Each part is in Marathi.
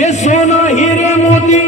ये सोना हीरे मोती,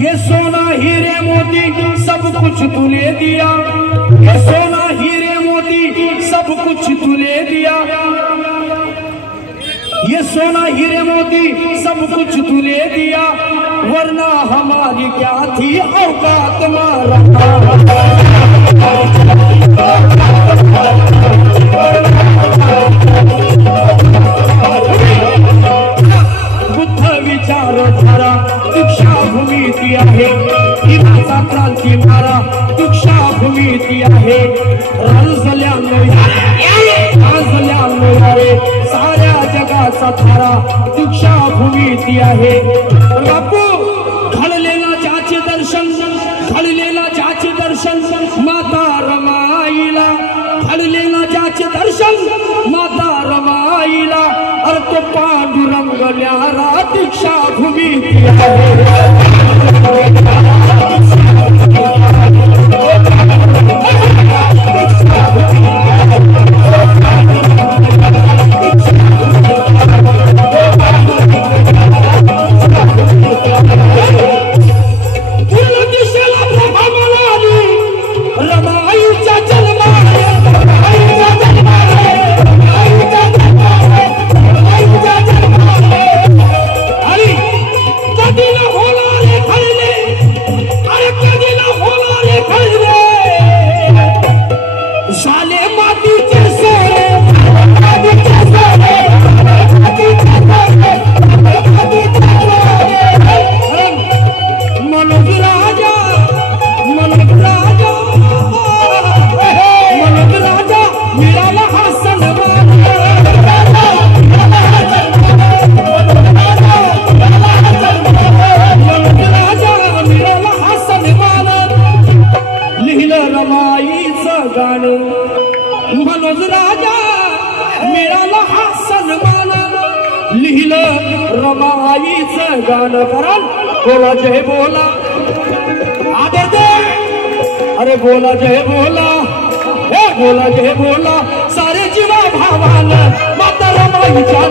ये सोना हीरे मोती सब कुछ तूने दिया, ये सोना हीरे मोती सब कुछ तूने दिया, ये सोना हीरे मोती सब कुछ तूने दिया, वरना हमारी क्या थी औकात मारा। बुद्ध विचारधारा दीक्षाभूमी ती आहे, इमाचा क्रांती मारा दीक्षाभूमी ती आहे, राजल्यानो यारे साऱ्या जगाचा थारा दीक्षाभूमी ती आहे। बापू घडलेला ज्याचे दर्शन, घडलेला ज्याचे दर्शन माता रमाईला, घडलेला ज्याचे दर्शन माता रमाईला, अरे तो पांडुरंग न्यारा दीक्षाभूमी ती आहे। रमाईचं गाणं कारण बोला जय बोला, आदर दे, अरे बोला जय बोला, हे बोला जय बोला, सारे जीवा भावान माता रमाईच्या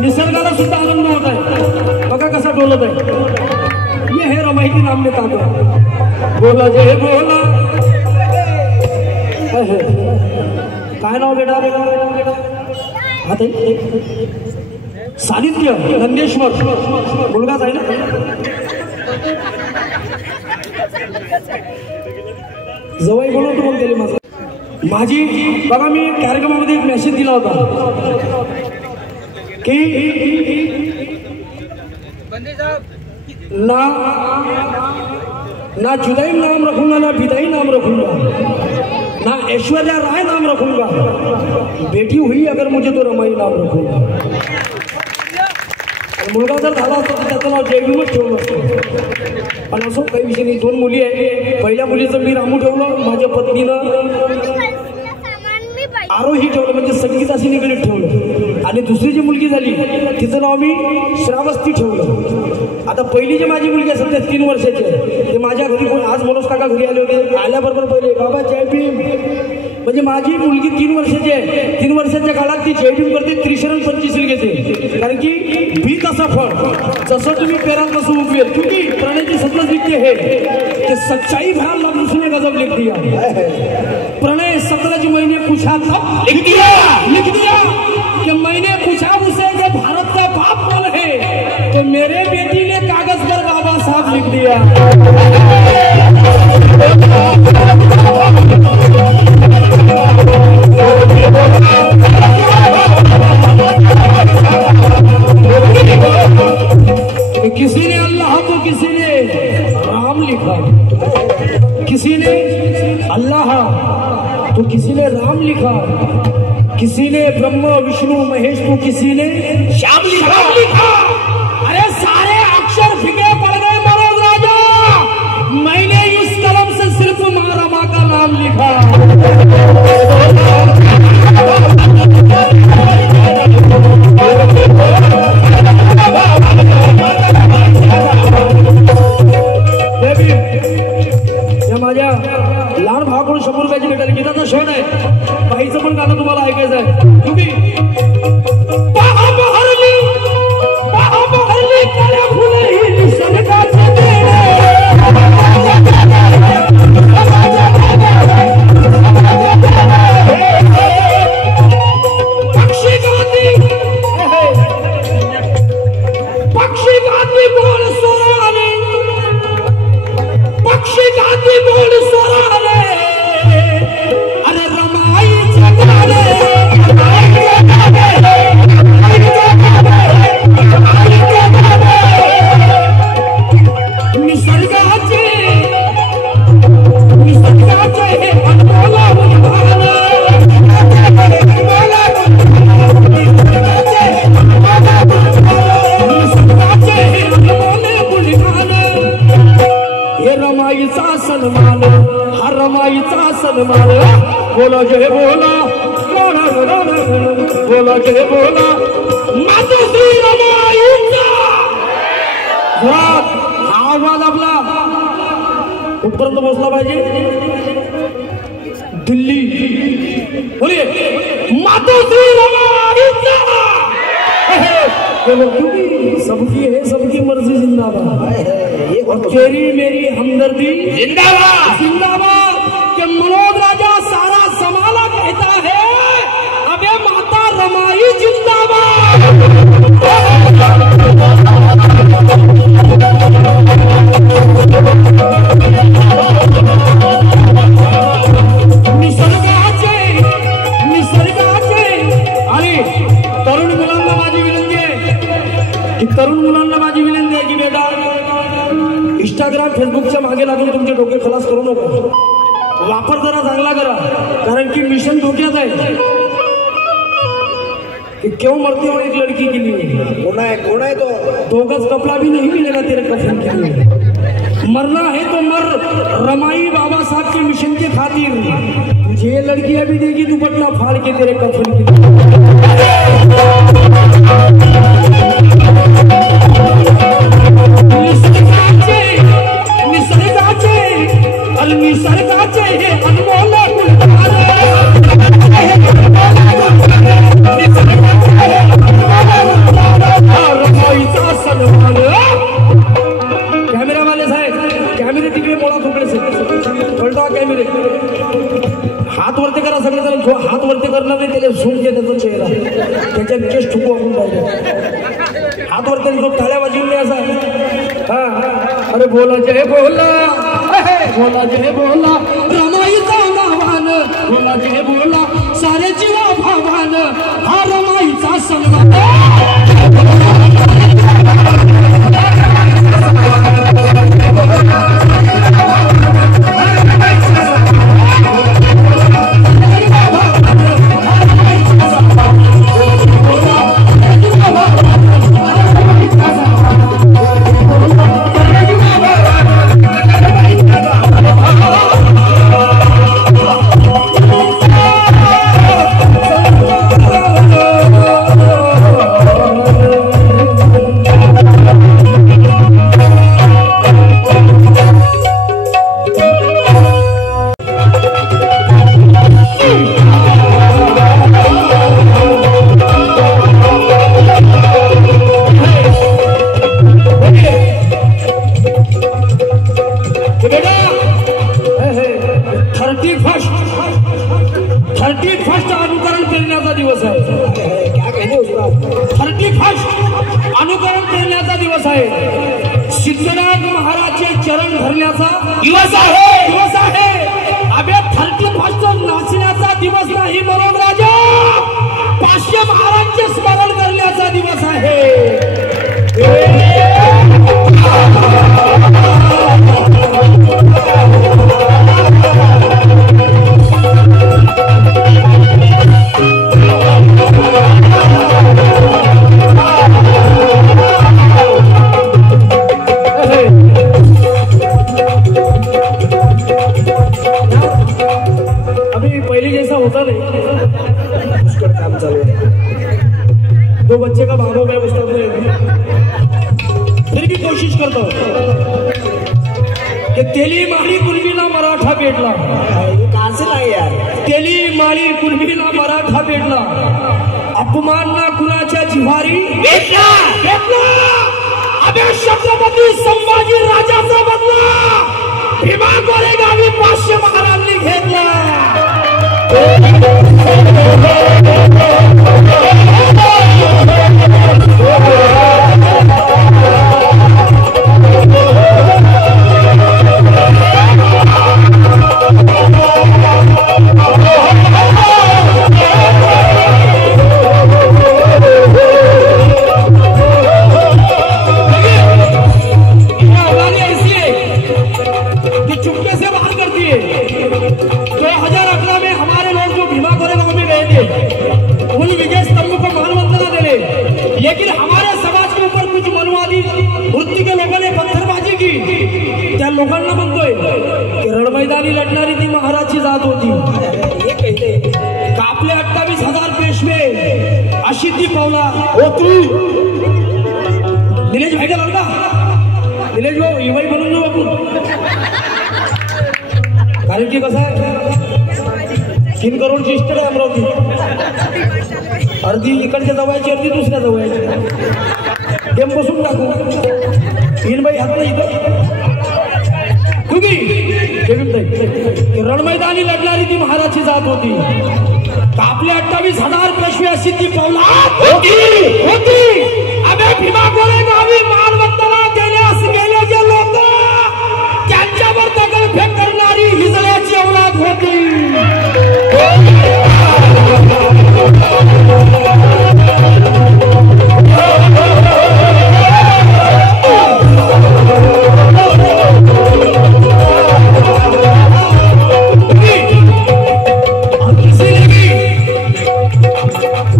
निसर्गाला सुद्धा आनंद होत आहे, बघा कसा डोलत आहे। ये है रमाईची नाम लेता बोला जय बोला। काय नाव बेटा? आता सानिध्य नंदेश्वर मुलगाच आहे ना? जवळ बोलवतो मग त्याला माझी बघा मी कार्यक्रमामध्ये एक मेसेज दिला होता कि ना जुदाई नाम रखूंगा, ना विदाई नाम रखूंगा, ना ऐश्वर्या राय नाम रखूंगा, बेटी हुई अगर मुझे तो रमाई नाम रखूंगा। मुलगा जर झाला असता तर त्याचं नाव जयभीमच ठेवलं असतं, पण असं काही विषय नाही। दोन मुली आहे, पहिल्या मुलीचं मी रामू ठेवलं, माझ्या पत्नीनं आरोही ठेवलं, म्हणजे संगीत अशी निगडीत ठेवलं, आणि दुसरी जी मुलगी झाली तिचं नाव मी श्रावस्ती ठेवलं। आता पहिली जी माझी मुलगी आहे सध्या 3 वर्षाची आहे, ते माझ्या घरी आज मनोज काका घरी आले होते, आल्याबरोबर पहिले बाबा जय भीम, म्हणजे माझी मुलगी 3 वर्षाची आहे, 3 वर्षाच्या काळात ती जय भीम करते, त्रिशरण पंचशील घेते, कारण की बी तसा फळ जसं तुम्ही पेराल तसं उगवेल, क्योंकि प्रणय की सतलज लिखते है कि सच्चाई भयान लग उसने गजब लिख दिया, प्रणय सतलज मैंने पूछा था लिख दिया कि मैंने पूछा उसे कि भारत का बाप कौन है, तो मेरे बेटी ने कागज पर बाबा साहब लिख दिया। किसी ने ब्रह्म विष्णु महेश तो किसी ने श्याम लिखा। अरे सारे अक्षर फीके पड़ गए मनोज राजा, मैंने इस कलम से सिर्फ माँ रमा का नाम लिखा। माझ्या लहान भावाकडून 100 रुपयाची भेटायला गीताचा शोध आहे, बाईचं पण गाणं तुम्हाला ऐकायचं आहे. तुम्ही काळ्या फुले निसर्गाचे पक्षी गाती बोल स्वराने, पक्षी गाती बोल स्वराने, अरे रमाईचे गाणे, निसर्गाचे हे अनमोल गुणगान, निसर्गाचे हे अनमोल गुणगान, हे रमाईचा सन्मान, हा रमाईचा सन्मान. बोला जय बोला, बोला जय बोला मातोश्री रमाईचा. हा आवाज आपला कुठपर्यंत पोहोचला पाहिजे? दिल्ली. बोलिए मातोश्री रमाईचा. क्योंकि सबकी है, सबकी मर्जी जिंदाबाद, और तेरी मेरी हमदर्दी जिंदाबाद जिंदाबाद. के मनोज राजा सारा समाला कहता है, अबे माता रमाई जिंदाबाद. निसर्गाचे आणि तरुण मुलांना माझी विनंती आहे की की बेटा इंस्टाग्राम फेसबुकच्या मागे लागून तुमचे डोके खलास करू नका. वापर जरा चांगला करा, कारण की मिशन धोक्यात आहे. कि क्यों मरती हो एक लड़की के लिए? कौन है तो 2 गज कपड़ा भी नहीं मिलेगा तेरे कफन के लिए. मरना है तो मर रमाई बाबा साहब के मिशन के खातिर. तुझे ये लड़कियां भी देगी दुपट्टा फाड़ के तेरे कफन के लिए. निसर्गाचे हे अनमोल गुणगान, रमाईचा सन्मान. कॅमेरा वाले साहेब, कॅमेरे तिकडे मोळा थोडेसे पलटा कॅमेरे. हात वरती करा सगळेजण. जो हात वरती करणार नाही त्याला झूम घे त्याचा चेहरा, त्याच्या केस ठुकू आपण पाहिजे. हात वरती जो टाळ्या वाजवून नाही असा. हा अरे बोला जय बोला, बोला जय बोला रमाईचा नावान, बोला जय बोला सारे जीवा भावान, हा रमाईचा सन्मान. अनुकरण करण्याचा दिवस आहे. सिद्धनाथ महाराजचे चरण धरण्याचा दिवस आहे. अबे 31 नाचण्याचा दिवस नाही मनोज राजा, 500 महाराजचे स्मरण करण्याचा दिवस आहे. दो बच्चे का बाप हो गया उस्ताद फिर भी कोशिश करता कि तेली माळी कुणबीला मराठा भेटला कहां से लाए यार तेली माळी कुणबीला मराठा भेटला अपमान ना कुणाच्या जिव्हारी भेटला अबे छत्रपती संभाजी राजाचा बदला भीमा गोरेगावी 500 महाराजांनी घेतला लेकिन हमारे समाज के ऊपर कुछ मनवादी वृत्ति के लोगों ने पत्थरबाजी की त्या लोकांना म्हणतोय की रणमैदानी लढणारी ती महाराजची जात होती ये कहते कापले 28,000 पेशवे अशी ती पावला हो तू निलेश भाई का लड़का निलेश भाऊ इवाई बनून जाऊ आपण कारण की कसं आहे 3 करोडची इस्टेट आहे अमरावती अर्धी इकडच्या जवळची अर्धी दुसऱ्या जवळची गेम बसून टाकू 3 बाई हात नाही रणमैदानी लढणारी ती महाराजची जात होती आपले 28,000 पेशवे अशी ती पावला होती अबे भीमा गोरेगावी मालमत्ताला देण्यास गेले जे लोक त्यांच्यावर दगडफेक करणारी हिजड्याची औलाद होती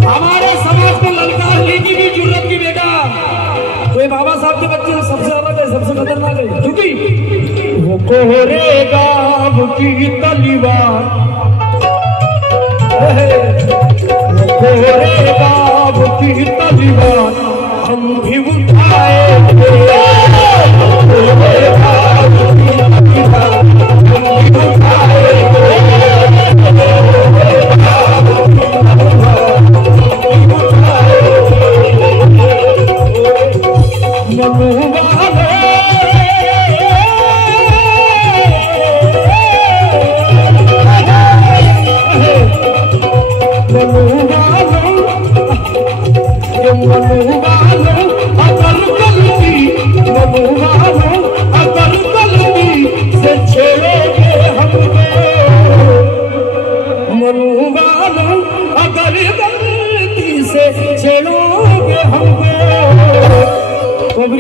हमारे समाज को ललकारने की भी जरूरत की बेटा तो ये बाबा साहब के बच्चे सबसे अलग है सबसे खतरनाक है क्योंकि वो कोहरे गाँव की तलवार वो कोहरे गाँव की तलवार हम भी उठाए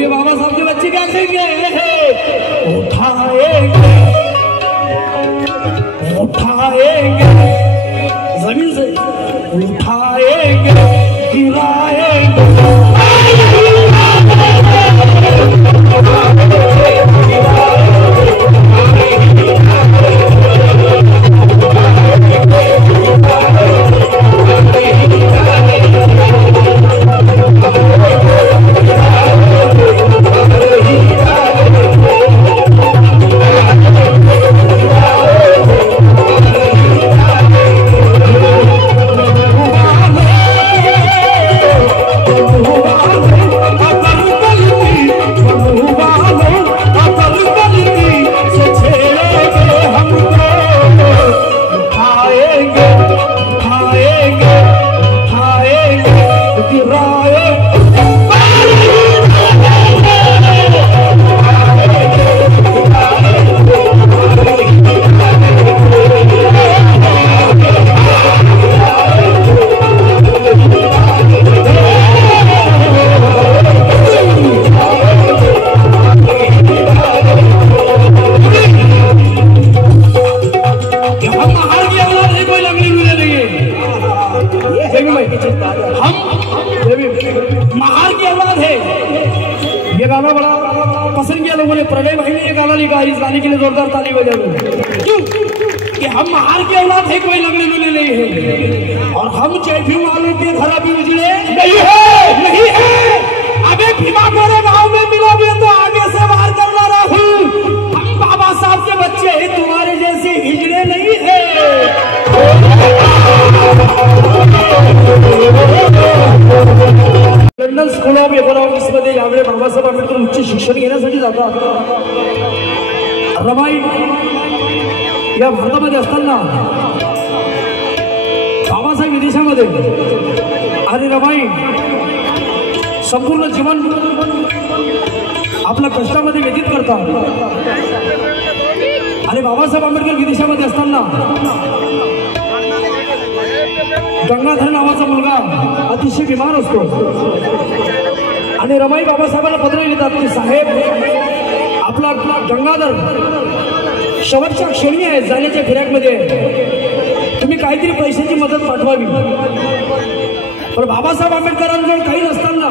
बाबा साहब के बच्चे क्या करेंगे उठाएंगे जमीन से उठाएंगे गिराएंगे महार की औलाद है। ये गाना बड़ा पसंद किया लोगों ने। प्रणय भाई ने ये गाना लिखा, इस गाने के लिए जोरदार ताली बजा दो। क्यों कि हम महार की औलाद है, कोई लगने मिले नहीं है, और हम चैफी वालों के खराबी उजड़े नहीं है। उच्च शिक्षण घेण्यासाठी जातात. रमाई या भारतामध्ये असताना बाबासाहेब विदेशामध्ये आणि रमाई संपूर्ण जीवन आपल्या कष्टामध्ये व्यतीत करतात. आणि बाबासाहेब आंबेडकर विदेशामध्ये असताना गंगाधर नावाचा मुलगा अतिशय बीमार असतो आणि रमाई बाबासाहेबांना पत्र लिहितात की साहेब, आपला गंगाधर शेवटच्या क्षणी आहे, जाण्याच्या फिर्याकमध्ये, तुम्ही काहीतरी पैशाची मदत पाठवावी. पण बाबासाहेब आंबेडकरांजवळ काही नसताना,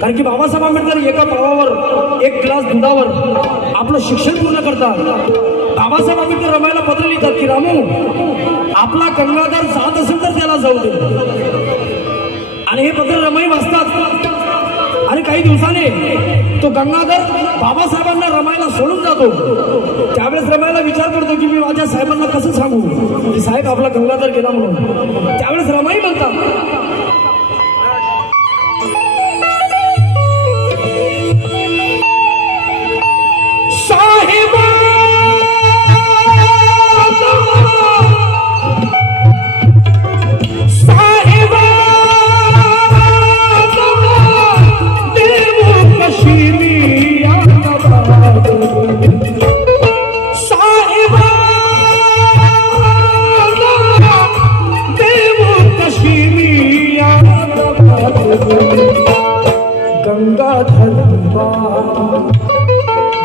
कारण की बाबासाहेब आंबेडकर एका पावावर एक ग्लास दुधावर आपलं शिक्षण पूर्ण करतात. बाबासाहेब आंबेडकर रमाईला पत्र लिहितात की रामू, आपला गंगाधर जात असेल तर त्याला जाऊ दे. आणि हे पत्र रमाई वाचतात आणि काही दिवसाने तो गंगाधर बाबासाहेबांना रमाईला सोडून जातो. त्यावेळेस रमाईला विचार करतो की मी माझ्या साहेबांना कसं सांगू की साहेब आपला गंगाधर गेला म्हणून. त्यावेळेस रमाई म्हणतात,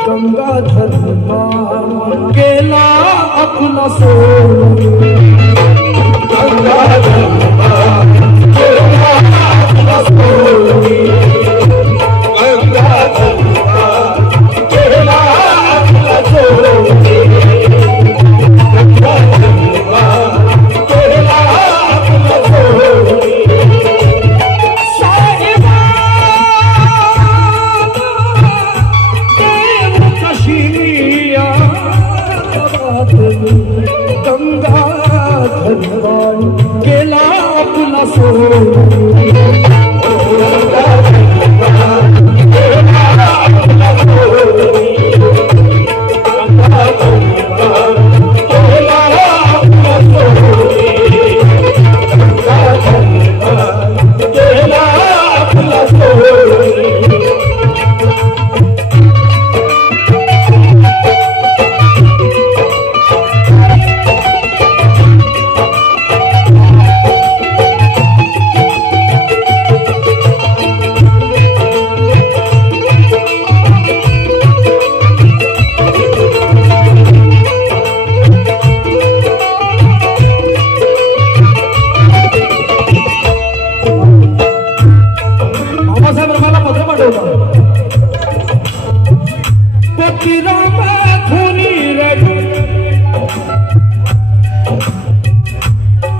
गंगाधर केला अपना सोन, गंगाधर केला अपना सोन, गंगाधर केला अपना सोन, गंगाधर केला अपना सोन. गंगाधर केला आपला सोन,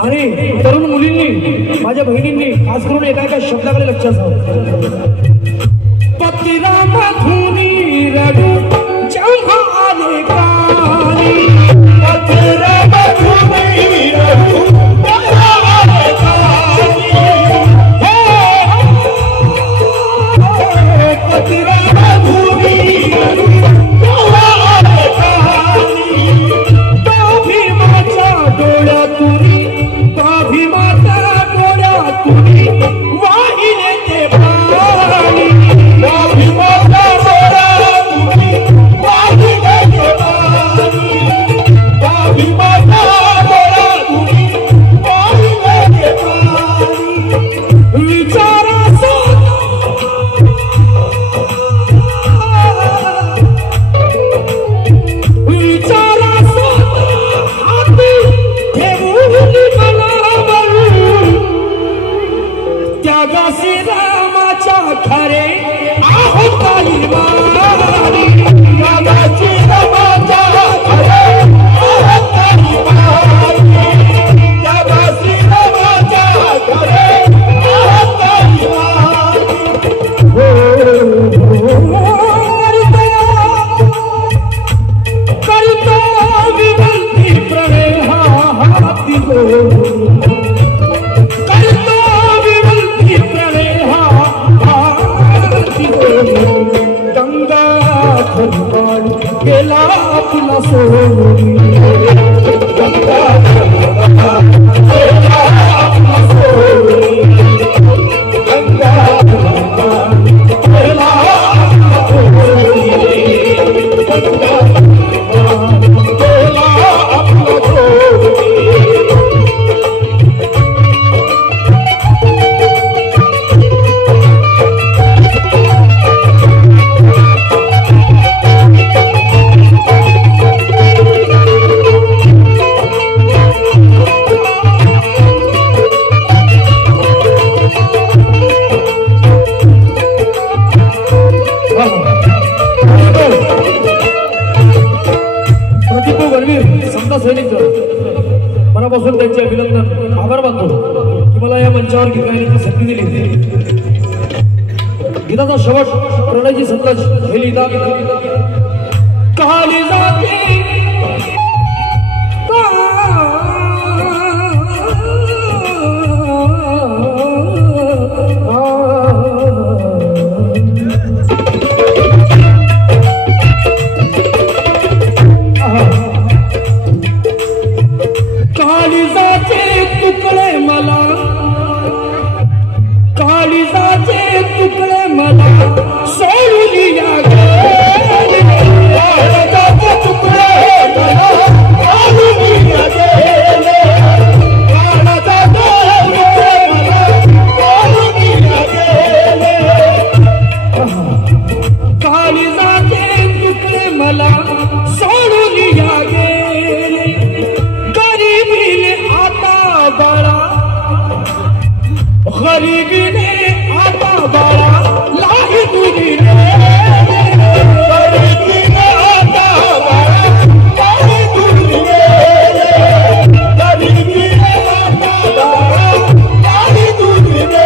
आणि तरुण मुलींनी, माझ्या बहिणींनी खास करून एका एका शब्दाकडे लक्ष असावं. पतिराम धुनी रडू जेव्हा आले कानी, पतिराम धुनी रडू जेव्हा आले कानी, पतिराम धुनी रडू जेव्हा आले कानी, तो भीमाच्या डोळ्यातून वाहिले ते पाणी, भीमाच्या डोळ्यातून वाहिले ते पाणी, भीमाच्या डोळ्यातून वाहिले ते पाणी. विचारा हाती ठेवून त्यागासी रामाच्या खरे आहो काली मारी, त्यागासी रामाच्या खरे आहो काली मारी, त्यागासी रामाच्या खरे आहो काली मारी. करतो विनंती प्रणय हाती गो, करतो विनंती प्रणय हाती मनापासून त्यांचे अभिनंदन आभार मानतो की मला या मंचावर गीत गायण्याची संधी दिली. गीताचा शेवट प्रणयजी संतोष हे लिहितात कहाणी जाते काळीजाचे तुकडे मला काळीजाचे तुकडे मला सोडून या गे काळीजाचे तुकडे मला सोडून या गे काळीजाचे तुकडे मला सोडून या गे काळीजाचे तुकडे मला सोडून या गे गरीबीने आता बाळा लाही तुझीने गरीबीने आता बाळा लाही तुझीने गरीबीने आता बाळा लाही तुझीने